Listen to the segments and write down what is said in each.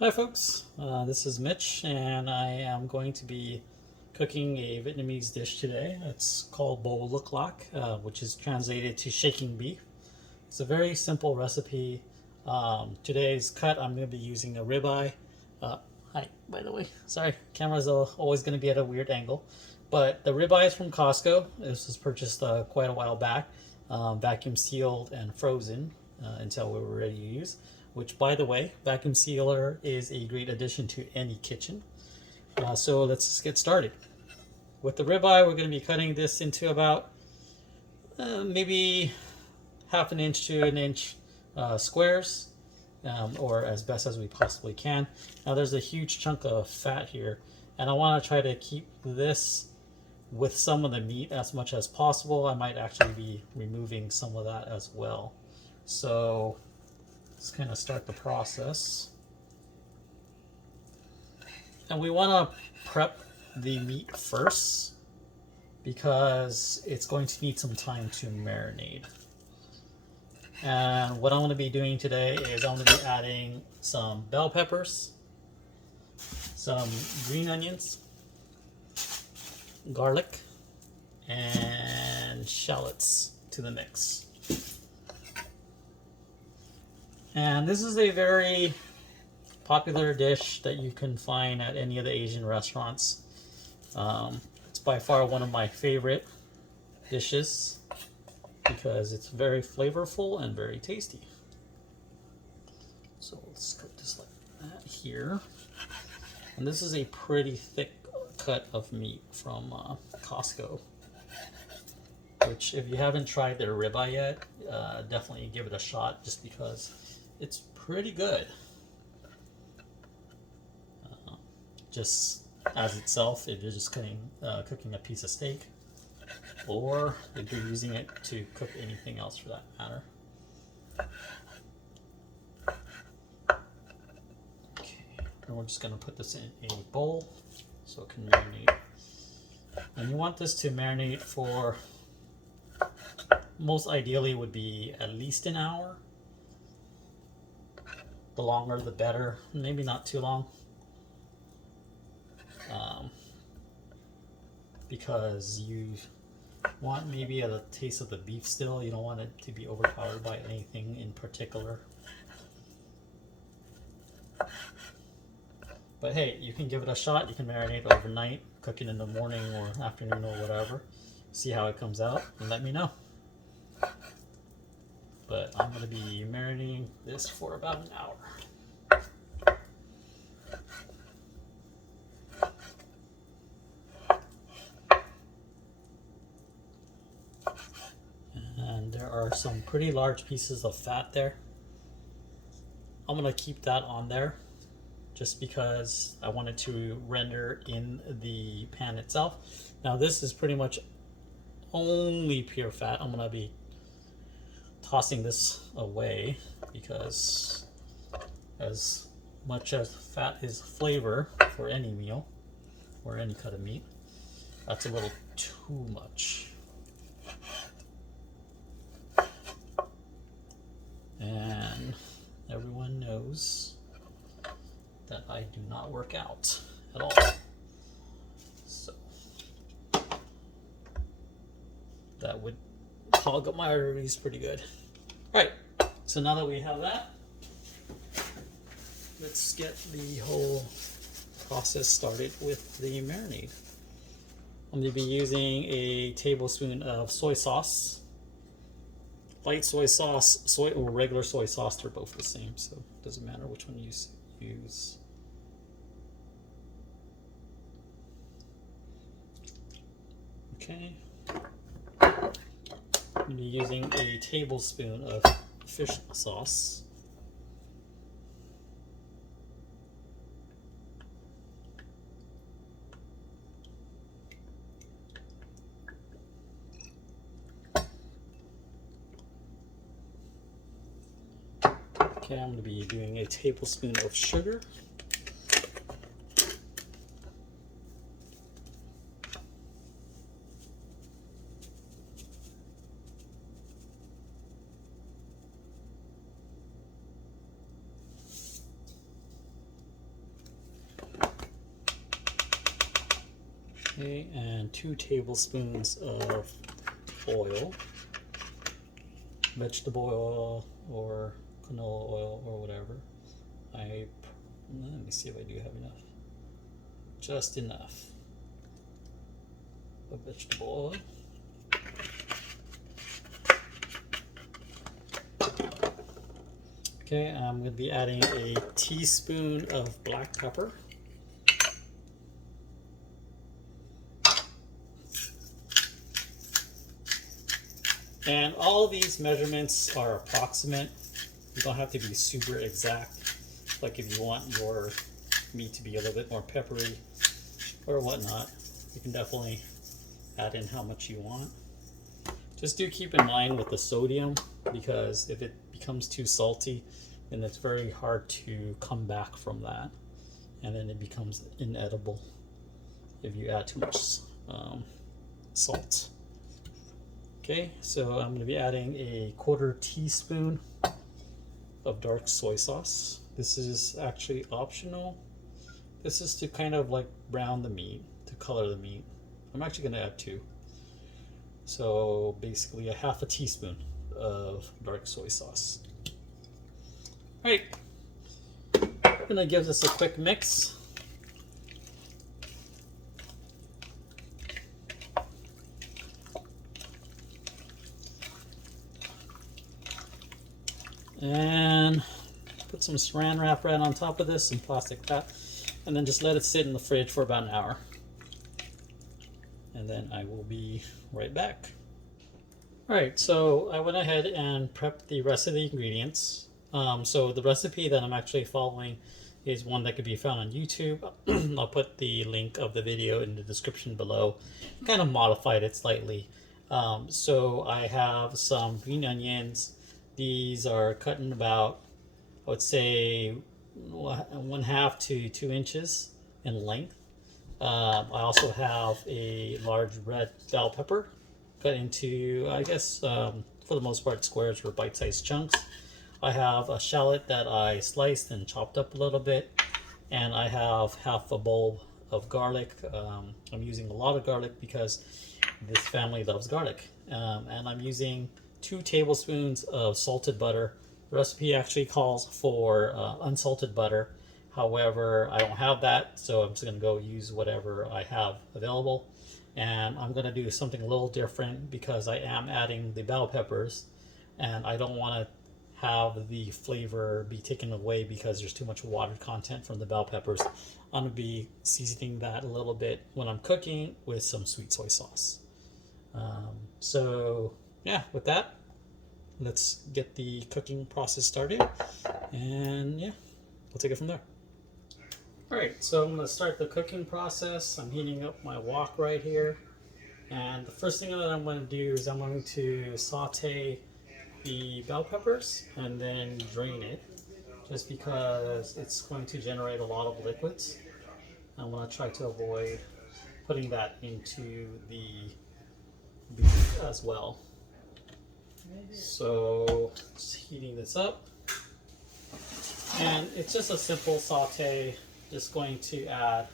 Hi folks, this is Mitch and I am going to be cooking a Vietnamese dish today. It's called Bò Lúc Lắc, which is translated to shaking beef. It's a very simple recipe. Today's cut, I'm going to be using a ribeye. Hi, by the way. Sorry, camera's always going to be at a weird angle. But the ribeye is from Costco. This was purchased quite a while back, vacuum sealed and frozen until we were ready to use. Which, by the way, vacuum sealer is a great addition to any kitchen. So let's just get started. With the ribeye, we're going to be cutting this into about maybe half an inch to an inch squares, or as best as we possibly can. Now there's a huge chunk of fat here, and I want to try to keep this with some of the meat as much as possible. I might actually be removing some of that as well. So let's kind of start the process. And we want to prep the meat first because it's going to need some time to marinate. And what I'm going to be doing today is I'm going to be adding some bell peppers, some green onions, garlic, and shallots to the mix. And this is a very popular dish that you can find at any of the Asian restaurants. It's by far one of my favorite dishes because it's very flavorful and very tasty. So let's cut this like that here. And this is a pretty thick cut of meat from Costco, which if you haven't tried their ribeye yet, definitely give it a shot just because it's pretty good. Just as itself, if you're just cooking a piece of steak, or if you're using it to cook anything else for that matter. Okay, and we're just going to put this in a bowl so it can marinate. And you want this to marinate for, most ideally would be at least an hour. The longer the better, maybe not too long. Because you want maybe a taste of the beef still. You don't want it to be overpowered by anything in particular. But hey, you can give it a shot. You can marinate overnight, cook it in the morning or afternoon or whatever. See how it comes out and let me know. But I'm going to be marinating this for about an hour. And there are some pretty large pieces of fat there. I'm going to keep that on there just because I wanted to render in the pan itself. Now this is pretty much only pure fat. I'm going to be tossing this away because as much as fat is flavor for any meal or any cut of meat, that's a little too much. And everyone knows that I do not work out at all. So that would clog up my arteries pretty good. Alright, so now that we have that, let's get the whole process started with the marinade. I'm going to be using a tablespoon of soy sauce. Light soy sauce, soy or regular soy sauce, they're both the same, so it doesn't matter which one you use. Okay. I'm going to be using a tablespoon of fish sauce. Okay, I'm going to be doing a tablespoon of sugar. Okay, and 2 tablespoons of oil, vegetable oil or canola oil or whatever. Let me see if I do have enough. Just enough of vegetable oil. Okay, I'm going to be adding a teaspoon of black pepper. And all of these measurements are approximate. You don't have to be super exact. Like if you want your meat to be a little bit more peppery or whatnot, you can definitely add in how much you want. Just do keep in mind with the sodium, because if it becomes too salty, then it's very hard to come back from that. And then it becomes inedible if you add too much salt. Okay, so I'm going to be adding a 1/4 teaspoon of dark soy sauce. This is actually optional. This is to kind of like brown the meat, to color the meat. I'm actually going to add 2. So basically a 1/2 teaspoon of dark soy sauce. All right, I'm going to give this a quick mix. And put some saran wrap right on top of this, some plastic wrap, and then just let it sit in the fridge for about an hour. And then I will be right back. Alright, so I went ahead and prepped the rest of the ingredients. So the recipe that I'm actually following is one that could be found on YouTube. I'll put the link of the video in the description below. Kind of modified it slightly. So I have some green onions. These are cut in about, I would say, 1/2 to 2 inches in length. I also have a large red bell pepper cut into, I guess, for the most part, squares or bite-sized chunks. I have a shallot that I sliced and chopped up a little bit, and I have 1/2 bulb of garlic. I'm using a lot of garlic because this family loves garlic, and I'm using 2 tablespoons of salted butter. The recipe actually calls for unsalted butter. However, I don't have that, so I'm just going to go use whatever I have available. And I'm going to do something a little different because I am adding the bell peppers, and I don't want to have the flavor be taken away because there's too much water content from the bell peppers. I'm going to be seasoning that a little bit when I'm cooking with some sweet soy sauce. So yeah, with that, let's get the cooking process started, and yeah, we'll take it from there. All right, so I'm going to start the cooking process. I'm heating up my wok right here, and the first thing that I'm going to do is I'm going to saute the bell peppers and then drain it, just because it's going to generate a lot of liquids. I want to try to avoid putting that into the beef as well. So just heating this up, and it's just a simple saute. Just going to add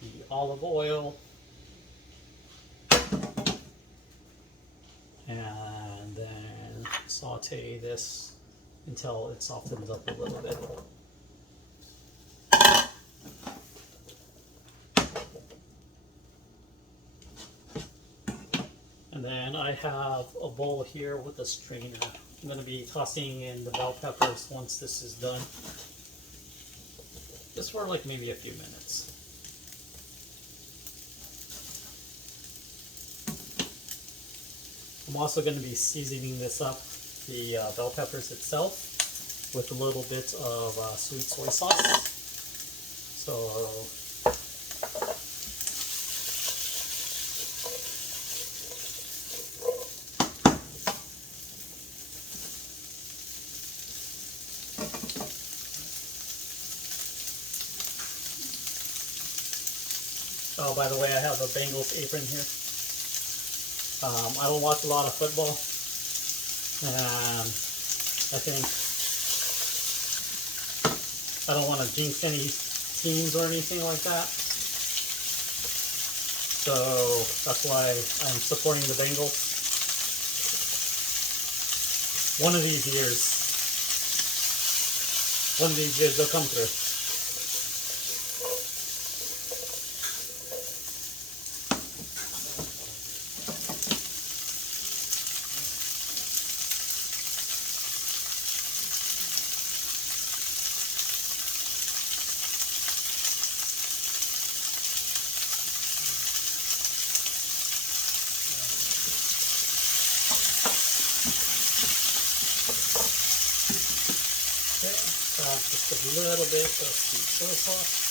the olive oil and then saute this until it softens up a little bit. And then I have a bowl here with a strainer. I'm going to be tossing in the bell peppers once this is done. Just for like maybe a few minutes. I'm also going to be seasoning this up, the bell peppers itself, with a little bit of sweet soy sauce. So oh, by the way, I have a Bengals apron here. I don't watch a lot of football, and I think I don't want to jinx any teams or anything like that. So that's why I'm supporting the Bengals. One of these years they'll come through. Just a little bit of sweet soy sauce.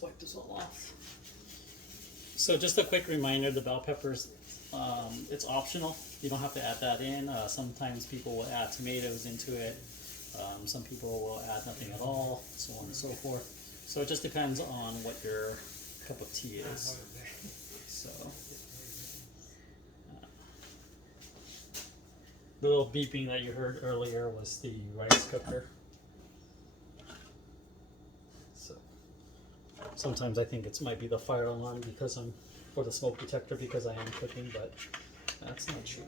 Wipe this all off. So just a quick reminder, the bell peppers, it's optional. You don't have to add that in. Sometimes people will add tomatoes into it. Some people will add nothing at all, so on and so forth. So it just depends on what your cup of tea is. So the little beeping that you heard earlier was the rice cooker. Sometimes I think it might be the fire alarm because for the smoke detector because I am cooking, but that's not true.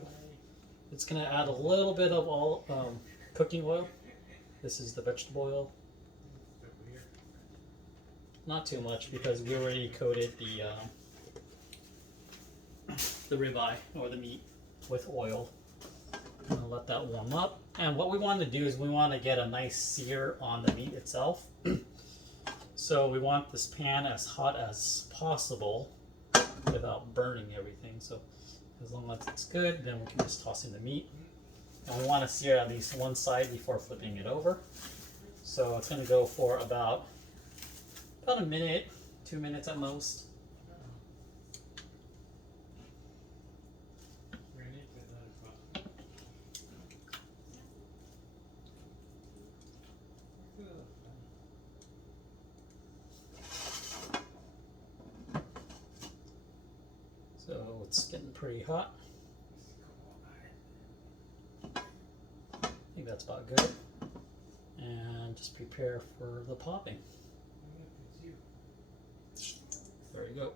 It's going to add a little bit of all cooking oil. This is the vegetable oil. Not too much because we already coated the ribeye or the meat with oil. I'm going to let that warm up. And what we want to do is we want to get a nice sear on the meat itself. So we want this pan as hot as possible without burning everything. So as long as it's good, then we can just toss in the meat. And we want to sear at least one side before flipping it over. So it's going to go for about a minute, 2 minutes at most. So it's getting pretty hot. I think that's about good. And just prepare for the popping. There you go.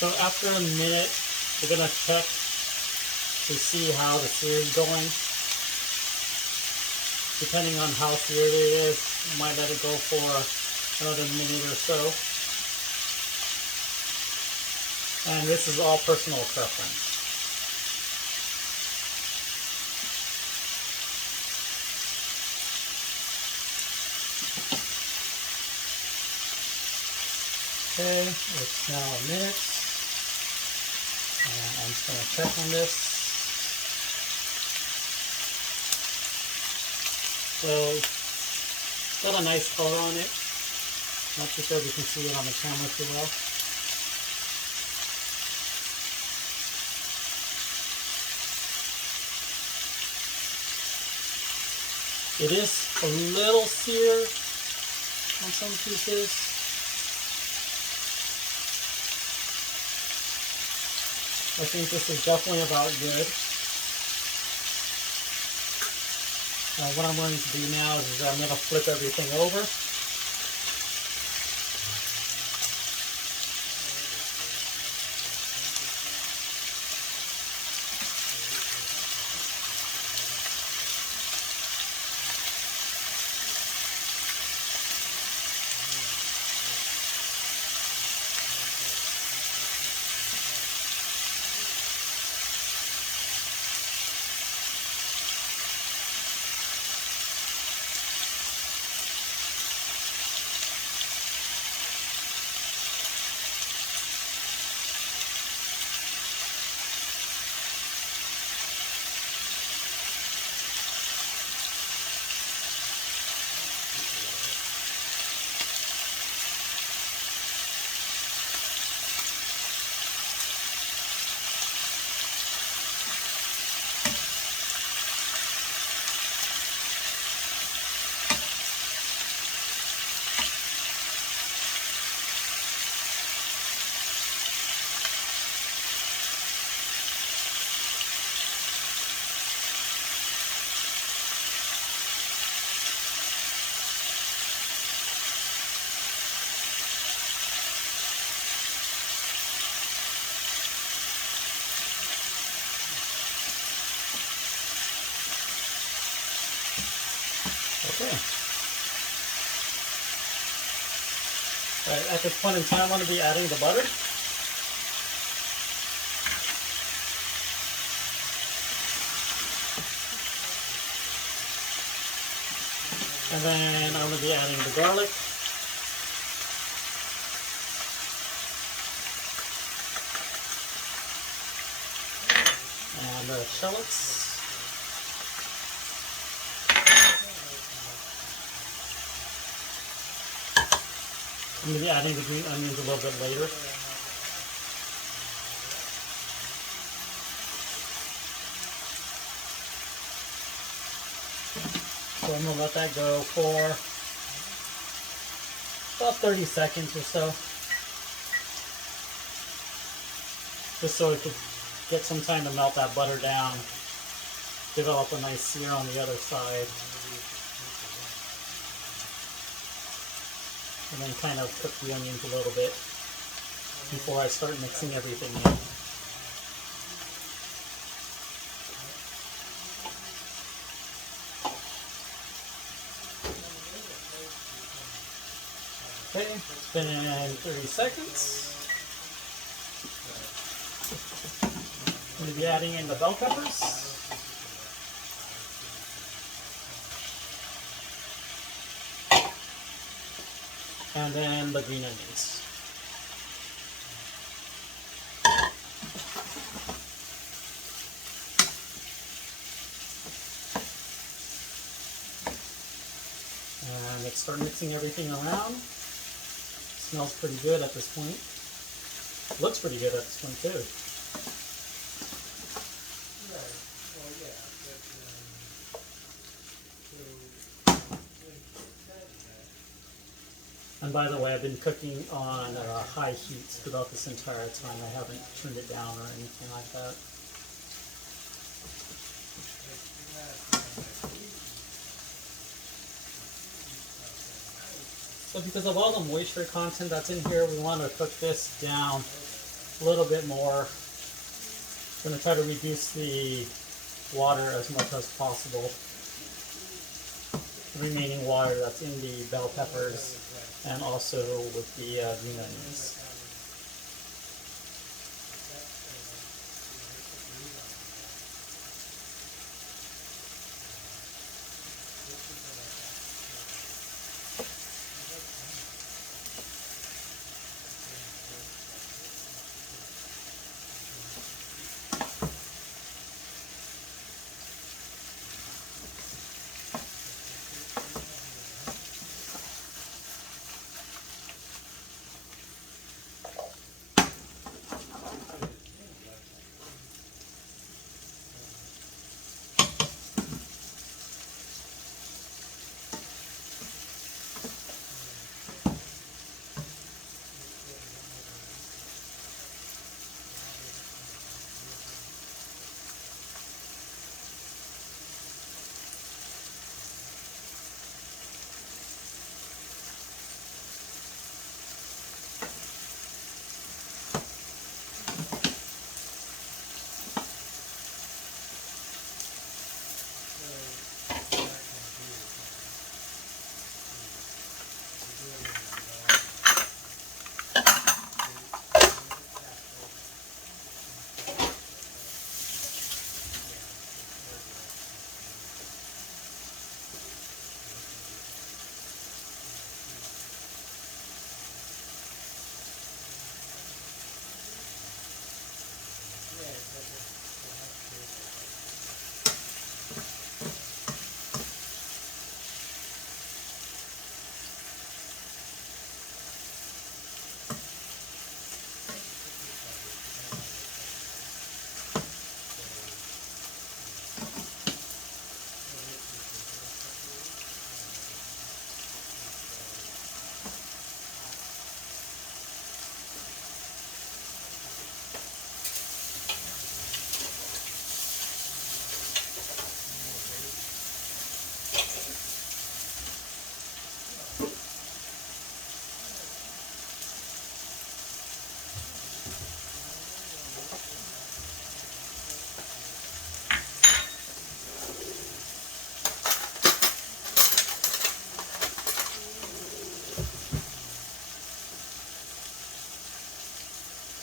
So after a minute, we're going to check to see how the sear is going. Depending on how seared it is, you might let it go for another minute or so. And this is all personal preference. Okay, it's now a minute, and I'm just going to check on this. So, it's got a nice color on it. Not too sure if you can see it on the camera too well. It is a little seared on some pieces. I think this is definitely about good. What I'm going to do now is I'm going to flip everything over. Okay. Right, at this point in time, I'm going to be adding the butter. And then I'm going to be adding the garlic. And the shallots. I'm going to be adding the green onions a little bit later. So I'm going to let that go for about 30 seconds or so. Just so it could get some time to melt that butter down. Develop a nice sear on the other side. And then kind of cook the onions a little bit before I start mixing everything in. Okay, it's been 30 seconds. I'm going to be adding in the bell peppers. And then the green onions. And let's start mixing everything around. Smells pretty good at this point. Looks pretty good at this point too. And by the way, I've been cooking on high heat throughout this entire time. I haven't turned it down or anything like that. So because of all the moisture content that's in here, we want to cook this down a little bit more. I'm going to try to reduce the water as much as possible. The remaining water that's in the bell peppers and also with the green onions.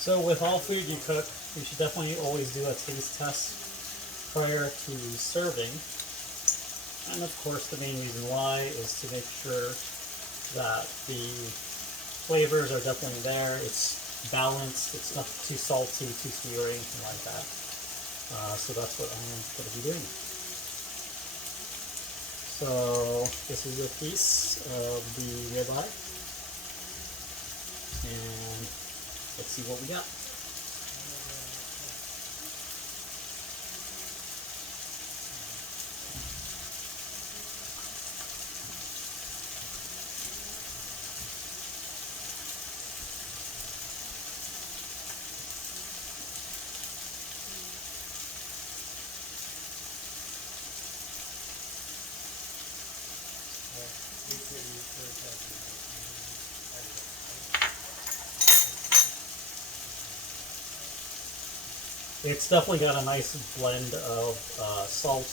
So with all food you cook, you should definitely always do a taste test prior to serving. And of course the main reason why is to make sure that the flavors are definitely there, it's balanced, it's not too salty, too sweet or anything like that. So that's what I'm going to be doing. So this is a piece of the ribeye. And let's see what we got. It's definitely got a nice blend of salt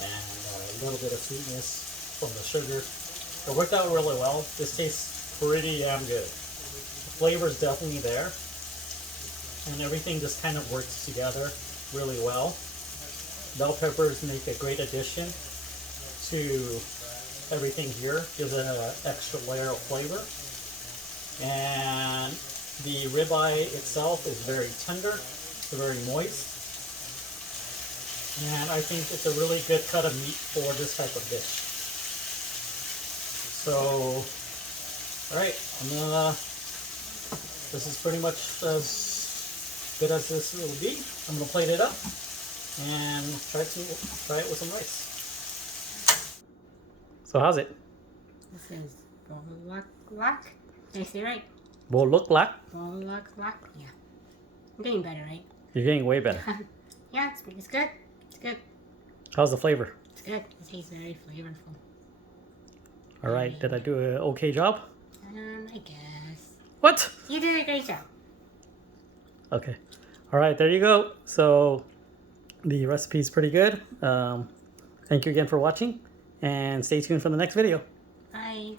and a little bit of sweetness from the sugar. It worked out really well. This tastes pretty damn good. The flavor is definitely there, and everything just kind of works together really well. Bell peppers make a great addition to everything here. Gives it an extra layer of flavor, and the ribeye itself is very tender. It's very moist, and I think it's a really good cut of meat for this type of dish. So, alright, this is pretty much as good as this will be. I'm going to plate it up and try it with some rice. So how's it? This is Bò Lúc Lắc. Did I say it right? Bò Lúc Lắc? Bò Lúc Lắc, yeah. I'm getting better, right? You're getting way better. Yeah, it's good. It's good. How's the flavor? It's good. It tastes very flavorful. Alright, did I do an okay job? I guess. What? You did a great job. Okay. All right, there you go. So the recipe is pretty good. Thank you again for watching, and stay tuned for the next video. Bye.